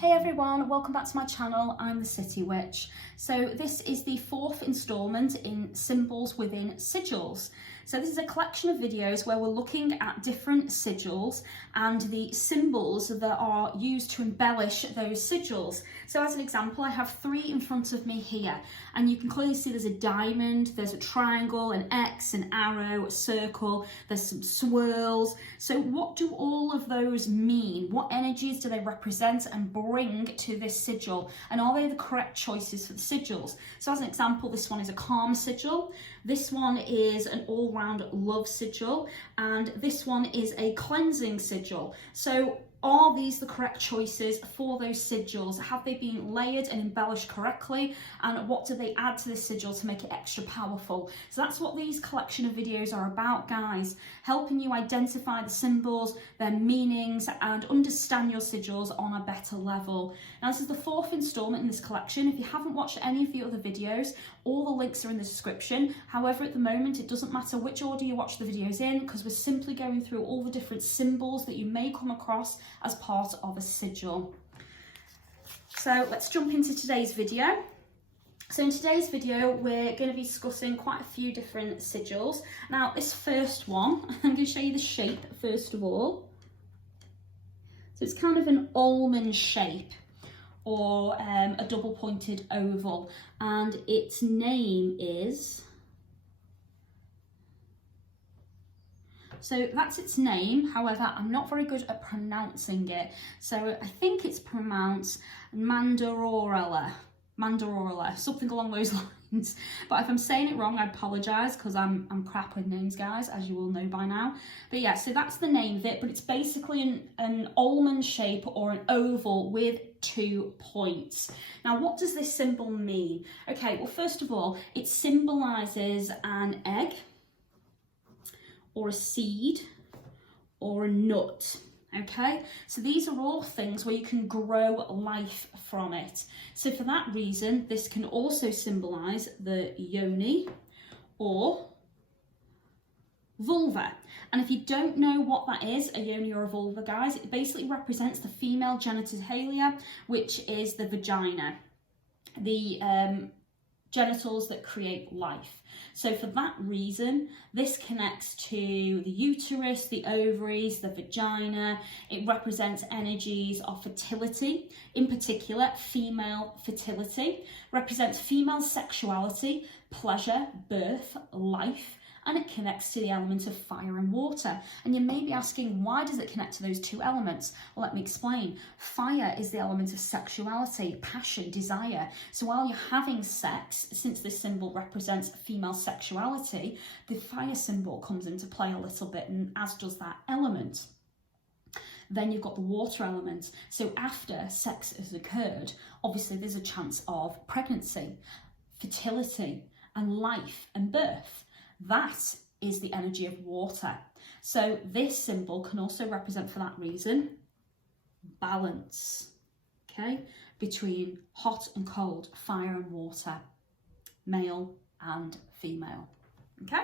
Hey everyone, welcome back to my channel. I'm the City Witch. So this is the fourth instalment in Symbols within Sigils. So this is a collection of videos where we're looking at different sigils and the symbols that are used to embellish those sigils. So as an example, I have three in front of me here, and you can clearly see there's a diamond, there's a triangle, an X, an arrow, a circle, there's some swirls. So what do all of those mean? What energies do they represent and bring to this sigil? And are they the correct choices for the sigils? So as an example, this one is a calm sigil, this one is an all-round love sigil, and this one is a cleansing sigil. So are these the correct choices for those sigils? Have they been layered and embellished correctly? And what do they add to the sigil to make it extra powerful? So that's what these collection of videos are about, guys. Helping you identify the symbols, their meanings, and understand your sigils on a better level. Now, this is the fourth installment in this collection. If you haven't watched any of the other videos, all the links are in the description. However, at the moment, it doesn't matter which order you watch the videos in, because we're simply going through all the different symbols that you may come across as part of a sigil. So let's jump into today's video. So in today's video, we're going to be discussing quite a few different sigils. Now, this first one, I'm going to show you the shape first of all. So it's kind of an almond shape, or a double pointed oval, and its name is, so that's its name. However, I'm not very good at pronouncing it, so I think it's pronounced Mandarorella, something along those lines. But if I'm saying it wrong, I apologise, because I'm crap with names, guys, as you all know by now. But yeah, so that's the name of it, but it's basically an almond shape or an oval with 2 points. Now, what does this symbol mean? Okay, well, first of all, it symbolises an egg, or a seed, or a nut. Okay, so these are all things where you can grow life from it. So for that reason, this can also symbolise the yoni or vulva. And if you don't know what that is, a yoni or a vulva, guys, it basically represents the female genitalia, which is the vagina, the genitals that create life. So for that reason, this connects to the uterus, the ovaries, the vagina. It represents energies of fertility, in particular female fertility, represents female sexuality, pleasure, birth, life, and it connects to the element of fire and water. And you may be asking, why does it connect to those two elements? Well, let me explain. Fire is the element of sexuality, passion, desire. So while you're having sex, since this symbol represents female sexuality, the fire symbol comes into play a little bit, and as does that element. Then you've got the water element. So after sex has occurred, obviously there's a chance of pregnancy, fertility, and life and birth. That is the energy of water. So this symbol can also represent, for that reason, balance, okay, between hot and cold, fire and water, male and female, okay?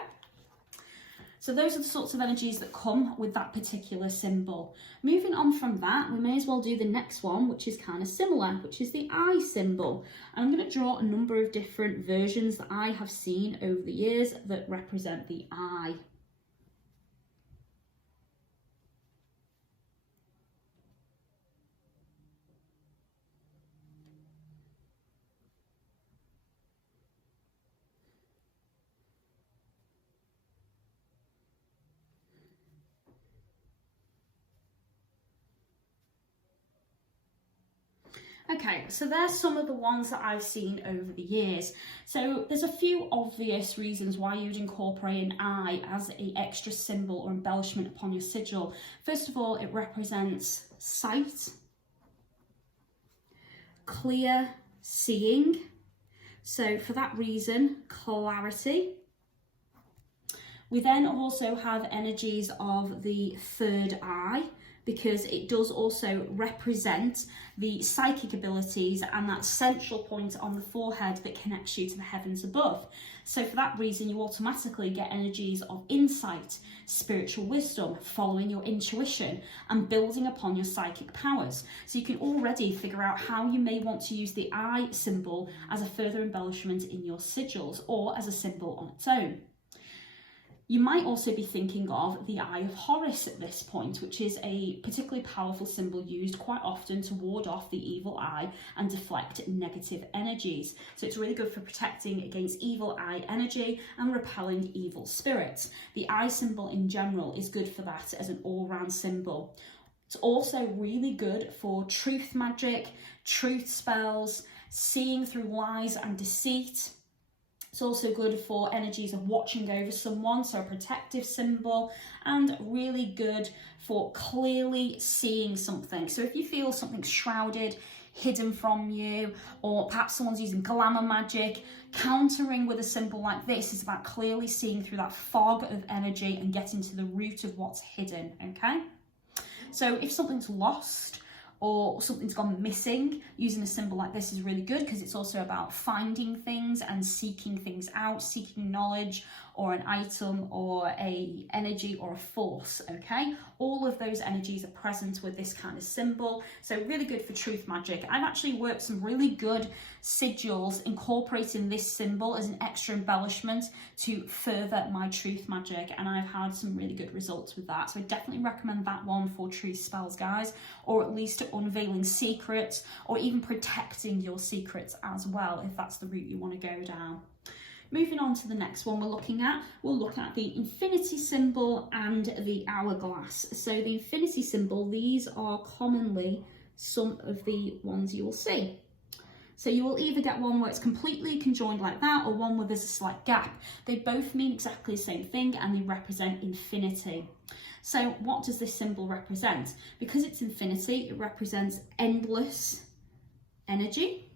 So those are the sorts of energies that come with that particular symbol. Moving on from that, we may as well do the next one, which is kind of similar, which is the eye symbol. And I'm going to draw a number of different versions that I have seen over the years that represent the eye. Okay, so there's some of the ones that I've seen over the years. So there's a few obvious reasons why you'd incorporate an eye as an extra symbol or embellishment upon your sigil. First of all, it represents sight, clear seeing. So for that reason, clarity. We then also have energies of the third eye, because it does also represent the psychic abilities and that central point on the forehead that connects you to the heavens above. So for that reason, you automatically get energies of insight, spiritual wisdom, following your intuition and building upon your psychic powers. So you can already figure out how you may want to use the eye symbol as a further embellishment in your sigils or as a symbol on its own. You might also be thinking of the Eye of Horus at this point, which is a particularly powerful symbol used quite often to ward off the evil eye and deflect negative energies. So it's really good for protecting against evil eye energy and repelling evil spirits. The eye symbol in general is good for that as an all-round symbol. It's also really good for truth magic, truth spells, seeing through lies and deceit. It's also good for energies of watching over someone, so a protective symbol, and really good for clearly seeing something. So if you feel something's shrouded, hidden from you, or perhaps someone's using glamour magic, countering with a symbol like this is about clearly seeing through that fog of energy and getting to the root of what's hidden, okay? So if something's lost, or something's gone missing, using a symbol like this is really good because it's also about finding things and seeking things out, seeking knowledge or an item or a energy or a force, okay? All of those energies are present with this kind of symbol, so really good for truth magic. I've actually worked some really good sigils incorporating this symbol as an extra embellishment to further my truth magic, and I've had some really good results with that. So I definitely recommend that one for truth spells, guys, or at least unveiling secrets or even protecting your secrets as well, if that's the route you want to go down. Moving on to the next one we'll look at the infinity symbol and the hourglass. So the infinity symbol, these are commonly some of the ones you will see. So you will either get one where it's completely conjoined like that, or one where there's a slight gap. They both mean exactly the same thing and they represent infinity. So what does this symbol represent? Because it's infinity, it represents endless energy,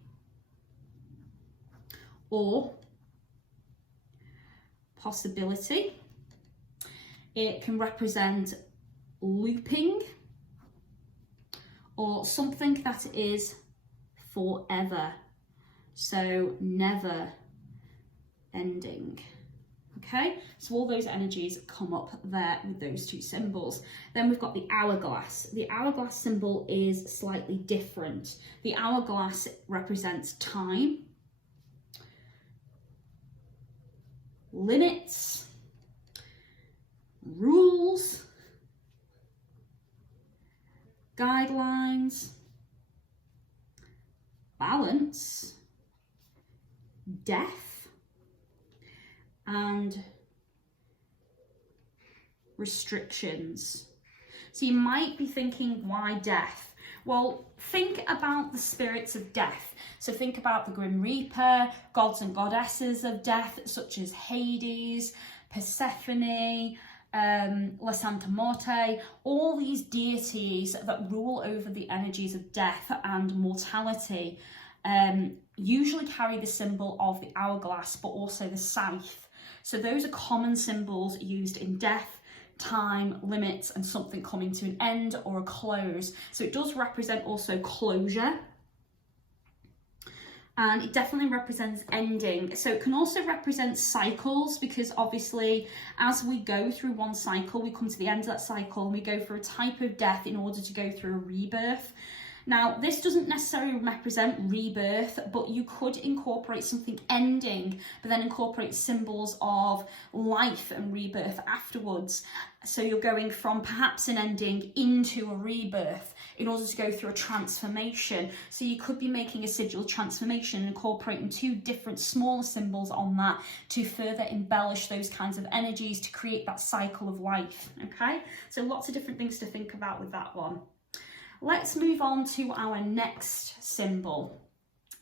or possibility. It can represent looping, or something that is forever, so never ending. Okay, so all those energies come up there with those two symbols. Then we've got the hourglass. The hourglass symbol is slightly different. The hourglass represents time, limits, rules, guidelines, balance, death, and restrictions. So you might be thinking, why death? Well, think about the spirits of death. So think about the Grim Reaper, gods and goddesses of death, such as Hades, Persephone, La Santa Morte, all these deities that rule over the energies of death and mortality usually carry the symbol of the hourglass, but also the scythe. So those are common symbols used in death, time, limits, and something coming to an end or a close. So it does represent also closure. And it definitely represents ending. So it can also represent cycles, because obviously as we go through one cycle, we come to the end of that cycle and we go through a type of death in order to go through a rebirth. Now, this doesn't necessarily represent rebirth, but you could incorporate something ending, but then incorporate symbols of life and rebirth afterwards. So you're going from perhaps an ending into a rebirth in order to go through a transformation. So you could be making a sigil transformation and incorporating two different smaller symbols on that to further embellish those kinds of energies to create that cycle of life, okay? So lots of different things to think about with that one. Let's move on to our next symbol.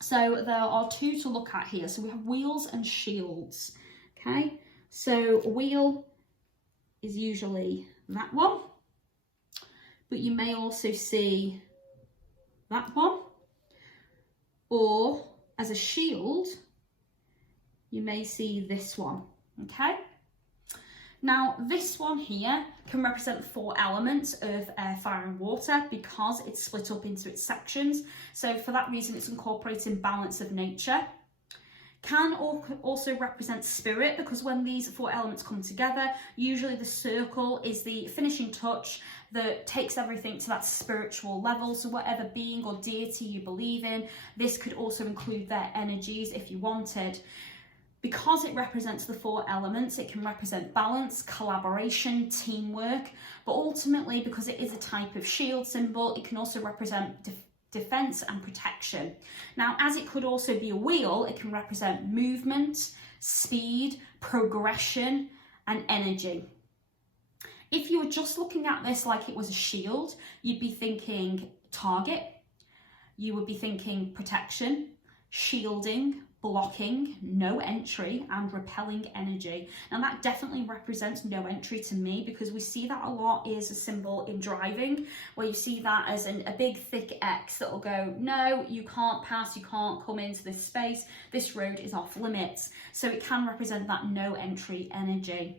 So there are two to look at here. So we have wheels and shields, okay? So a wheel is usually that one, but you may also see that one, or as a shield, you may see this one, okay? Now, this one here can represent the 4 elements of air, fire and water because it's split up into its sections. So for that reason, it's incorporating balance of nature. Can also represent spirit, because when these 4 elements come together, usually the circle is the finishing touch that takes everything to that spiritual level. So whatever being or deity you believe in, this could also include their energies if you wanted. Because it represents the 4 elements, it can represent balance, collaboration, teamwork, but ultimately, because it is a type of shield symbol, it can also represent defense and protection. Now, as it could also be a wheel, it can represent movement, speed, progression, and energy. If you were just looking at this like it was a shield, you'd be thinking target, you would be thinking protection, shielding, blocking, no entry, and repelling energy. Now that definitely represents no entry to me, because we see that a lot is a symbol in driving, where you see that as a big thick X that will go, no, you can't pass, you can't come into this space, this road is off limits. So it can represent that no entry energy.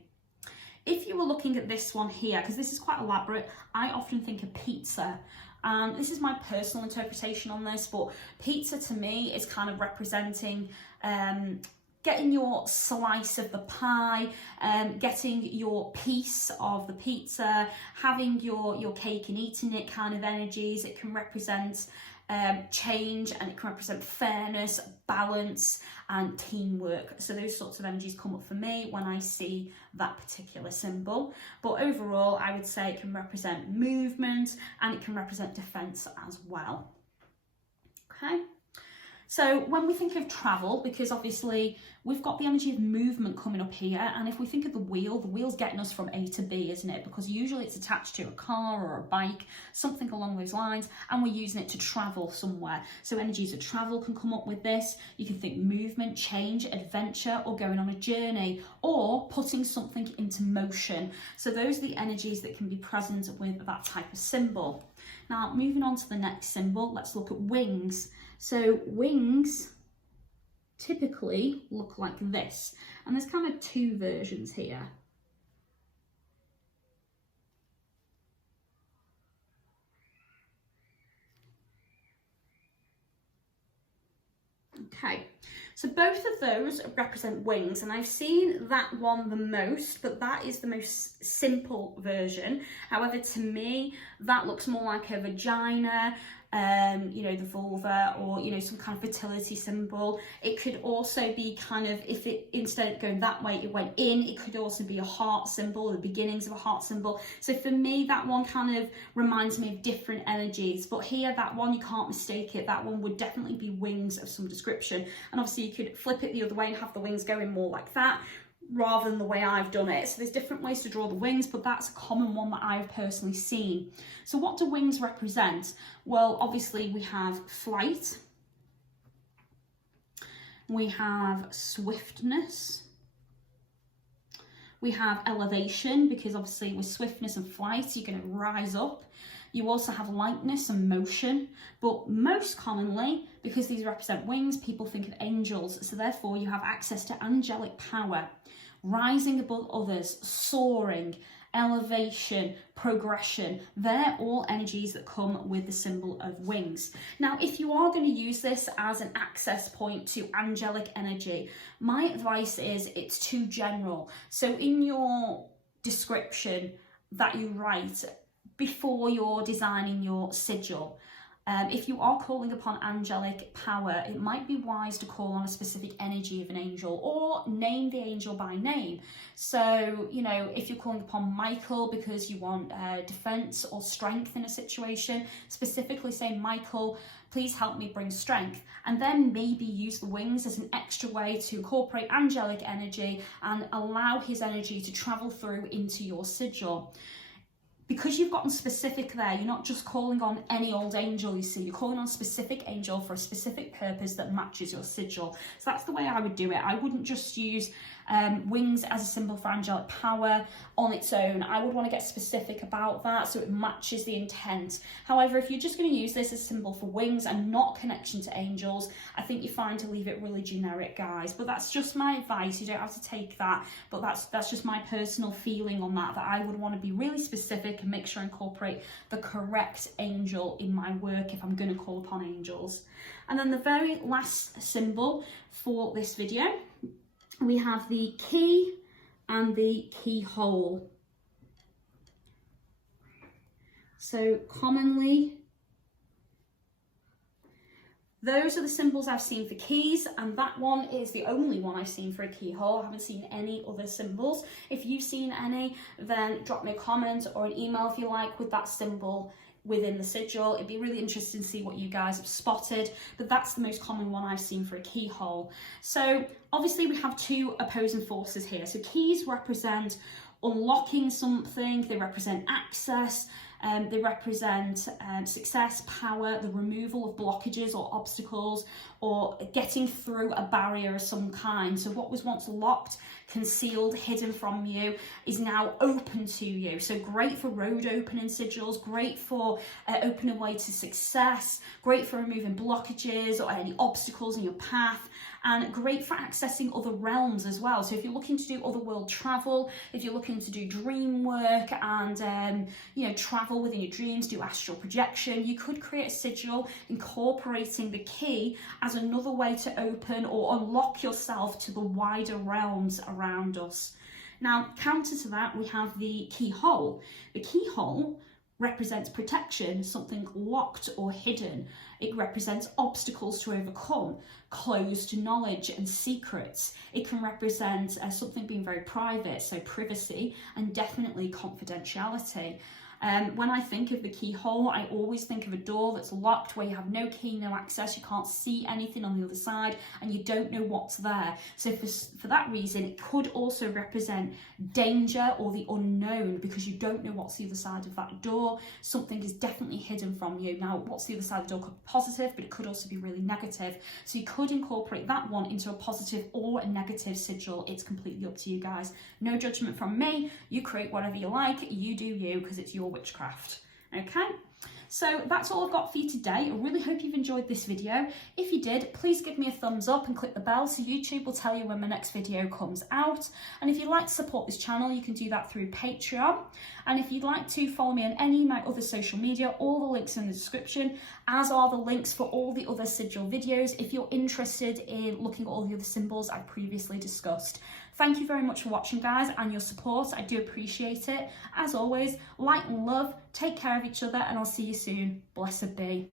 If you were looking at this one here, because this is quite elaborate, I often think of pizza. This is my personal interpretation on this, but pizza to me is kind of representing getting your slice of the pie, getting your piece of the pizza, having your cake and eating it kind of energies. It can represent change, and it can represent fairness, balance, and teamwork. So those sorts of energies come up for me when I see that particular symbol. But overall, I would say it can represent movement, and it can represent defense as well. Okay. So when we think of travel, because obviously we've got the energy of movement coming up here, and if we think of the wheel's getting us from A to B, isn't it? Because usually it's attached to a car or a bike, something along those lines, and we're using it to travel somewhere. So energies of travel can come up with this. You can think movement, change, adventure, or going on a journey, or putting something into motion. So those are the energies that can be present with that type of symbol. Now, moving on to the next symbol, let's look at wings. So wings typically look like this, and there's kind of 2 versions here. Okay, so both of those represent wings, and I've seen that one the most, but that is the most simple version. However, to me, that looks more like a vagina, you know, the vulva, or, you know, some kind of fertility symbol. It could also be kind of, if it, instead of going that way, it went in, it could also be a heart symbol, the beginnings of a heart symbol. So for me, that one kind of reminds me of different energies. But here, that one, you can't mistake it. That one would definitely be wings of some description. And obviously you could flip it the other way and have the wings going more like that, rather than the way I've done it. So there's different ways to draw the wings, but that's a common one that I've personally seen. So what do wings represent? Well, obviously we have flight, we have swiftness, we have elevation, because obviously with swiftness and flight, you're going to rise up. You also have lightness and motion, but most commonly, because these represent wings, people think of angels. So therefore you have access to angelic power, rising above others, soaring, elevation, progression. They're all energies that come with the symbol of wings. Now, if you are going to use this as an access point to angelic energy, my advice is it's too general. So in your description that you write before you're designing your sigil, if you are calling upon angelic power, it might be wise to call on a specific energy of an angel, or name the angel by name. So, you know, if you're calling upon Michael because you want defense or strength in a situation, specifically say, Michael, please help me bring strength. And then maybe use the wings as an extra way to incorporate angelic energy and allow his energy to travel through into your sigil. because you've gotten specific there, you're not just calling on any old angel, you see, you're calling on a specific angel for a specific purpose that matches your sigil. So that's the way I would do it. I wouldn't just use wings as a symbol for angelic power on its own. I would want to get specific about that so it matches the intent. However, if you're just going to use this as a symbol for wings and not connection to angels, I think you're fine to leave it really generic, guys. But that's just my advice. You don't have to take that, but that's just my personal feeling on that I would want to be really specific and make sure I incorporate the correct angel in my work if I'm going to call upon angels. And then the very last symbol for this video, we have the key and the keyhole. So commonly, those are the symbols I've seen for keys, and that one is the only one I've seen for a keyhole. I haven't seen any other symbols. If you've seen any, then drop me a comment or an email if you like with that symbol within the sigil. It'd be really interesting to see what you guys have spotted, but that's the most common one I've seen for a keyhole. So obviously we have two opposing forces here. So keys represent unlocking something, they represent access, they represent success, power, the removal of blockages or obstacles, or getting through a barrier of some kind. So what was once locked, concealed, hidden from you is now open to you. So great for road opening sigils, great for opening way to success, great for removing blockages or any obstacles in your path, and great for accessing other realms as well. So if you're looking to do other world travel, if you're looking to do dream work and you know, travel within your dreams, do astral projection, you could create a sigil incorporating the key as another way to open or unlock yourself to the wider realms around us. Now, counter to that, we have the keyhole. The keyhole represents protection, something locked or hidden. It represents obstacles to overcome, closed knowledge and secrets. It can represent something being very private, so privacy, and definitely confidentiality. When I think of the keyhole, I always think of a door that's locked, where you have no key, no access, you can't see anything on the other side, and you don't know what's there. So for that reason, it could also represent danger or the unknown, because you don't know what's the other side of that door. Something is definitely hidden from you. Now, what's the other side of the door could be positive, but it could also be really negative. So you could incorporate that one into a positive or a negative sigil. It's completely up to you guys. No judgment from me. You create whatever you like. You do you, because it's your witchcraft. Okay, so that's all I've got for you today. I really hope you've enjoyed this video. If you did, please give me a thumbs up and click the bell so YouTube will tell you when my next video comes out. And if you'd like to support this channel, you can do that through Patreon. And if you'd like to follow me on any of my other social media, all the links in the description, as are the links for all the other sigil videos if you're interested in looking at all the other symbols I previously discussed. Thank you very much for watching, guys, and your support. I do appreciate it. As always, light and love, take care of each other, and I'll see you soon. Blessed be.